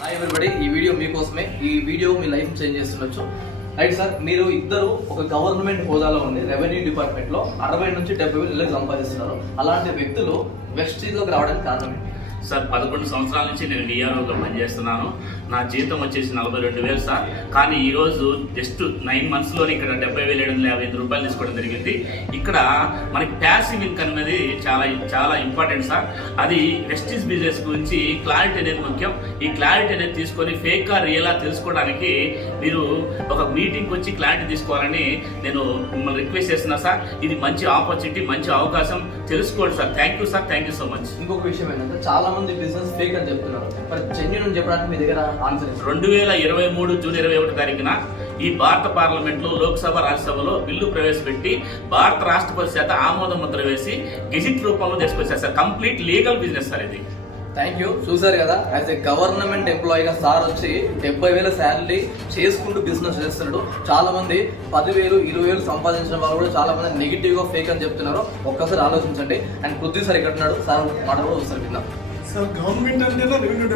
Hi everybody, ఈ video మీకోసమే. ఈ వీడియో మీ లైఫ్ చేంజ్ చేస్తుండొచ్చు. రైట్ సార్, మీరు ఇద్దరు ఒక గవర్నమెంట్ హోదాలో ఉండి రెవెన్యూ డిపార్ట్మెంట్ లో 60 నుంచి 70 వేలు నెలకు సంపాదిస్తున్నారు. అలాంటి వ్యక్తులు వెస్టీజ్లోకి రావడానికి కారణం ఏంటి? సార్ 11 సంవత్సరాల నుంచి నేను డిఆర్ఓగా పనిచేస్తున్నాను. నా జీతం వచ్చేసి 42,000 సార్. కానీ ఈరోజు జస్ట్ 9 మంత్స్లోనే ఇక్కడ 70,755 రూపాయలు తీసుకోవడం జరిగింది. ఇక్కడ మనకి ప్యాసివ్ ఇన్కమ్ అనేది చాలా చాలా ఇంపార్టెంట్ సార్. అది వెస్టీజ్ బిజినెస్ గురించి క్లారిటీ అనేది ముఖ్యం. ఈ క్లారిటీ అనేది తీసుకొని ఫేకా రియలా తెలుసుకోవడానికి మీరు ఒక మీటింగ్కి వచ్చి క్లారిటీ తీసుకోవాలని నేను మిమ్మల్ని రిక్వెస్ట్ చేస్తున్నా సార్. ఇది మంచి ఆపర్చునిటీ, మంచి అవకాశం, తెలుసుకోండి sir. Thank you sir, thank you so much. ఇంకొక విషయం ఏంటంటే చాలా మంది బిజినెస్ ఫేక్ అని చెప్తున్నారు. మరి జెన్యూన్ అని చెప్పడానికి మీ దగ్గర ఆన్సర్ 2023 జూన్ 21 తారీఖున ఈ భారత పార్లమెంట్ లో లోక్సభ రాజ్యసభలో బిల్లు ప్రవేశపెట్టి భారత రాష్ట్రపతి చేత ఆమోద ముద్ర వేసి గెజిట్ రూపంలో తీసుకొచ్చారు sir. Complete legal business sir ఇది. Thank you. చూసారు కదా, యాజ్ ఏ గవర్నమెంట్ ఎంప్లాయీగా సార్ వచ్చి 70,000 శాలరీ చేసుకుంటూ బిజినెస్ చేస్తున్నాడు. చాలా మంది 10,000, 20,000 సంపాదించిన వాళ్ళు కూడా చాలా మంది నెగిటివ్ గా ఫేక్ అని చెప్తున్నారు. ఒక్కసారి ఆలోచించండి. అండ్ పృథ్వీ సార్ ఇక్కడ ఉన్నాడు, సార్ మాట కూడా వస్తారు విన్నాం. సార్, గవర్నమెంట్ అంటేనే రెవెన్యూ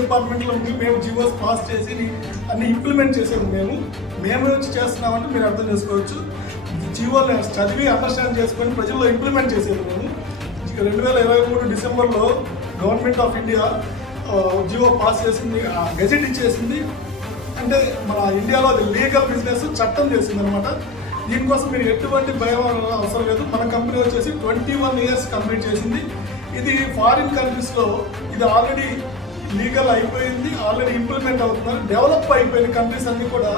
డిపార్ట్మెంట్లో ఉండి మేము జీవోస్ పాస్ చేసి అన్ని ఇంప్లిమెంట్ చేసేది మేమే వచ్చి చేస్తున్నామంటే మీరు అర్థం చేసుకోవచ్చు. జీవోలు చదివి అండర్స్టాండ్ చేసుకొని ప్రజల్లో ఇంప్లిమెంట్ చేసేది మేము. 2023 డిసెంబర్లో government of India GO pass చేసింది, గెజెట్ ఇచ్చేసింది. అంటే మన ఇండియాలో అది లీగల్ బిజినెస్ చట్టం చేసింది అనమాట. దీనికోసం మీరు ఎటువంటి భయం అవసరం లేదు. మన కంపెనీ వచ్చేసి 21 ఇయర్స్ కంప్లీట్ చేసింది. ఇది ఫారిన్ కంట్రీస్లో ఇది ఆల్రెడీ లీగల్ అయిపోయింది, ఆల్రెడీ ఇంప్లిమెంట్ అవుతున్నారు. డెవలప్ అయిపోయిన కంట్రీస్ అన్నీ కూడా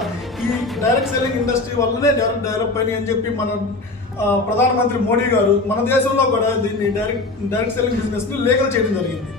ఈ డైరెక్ట్ సెల్లింగ్ ఇండస్ట్రీ వల్లనే డెవలప్ అయినాయి అని చెప్పి మన ప్రధానమంత్రి మోడీ గారు మన దేశంలో కూడా దీన్ని డైరెక్ట్ సెల్లింగ్ బిజినెస్ని లీగల్ చేయడం జరిగింది.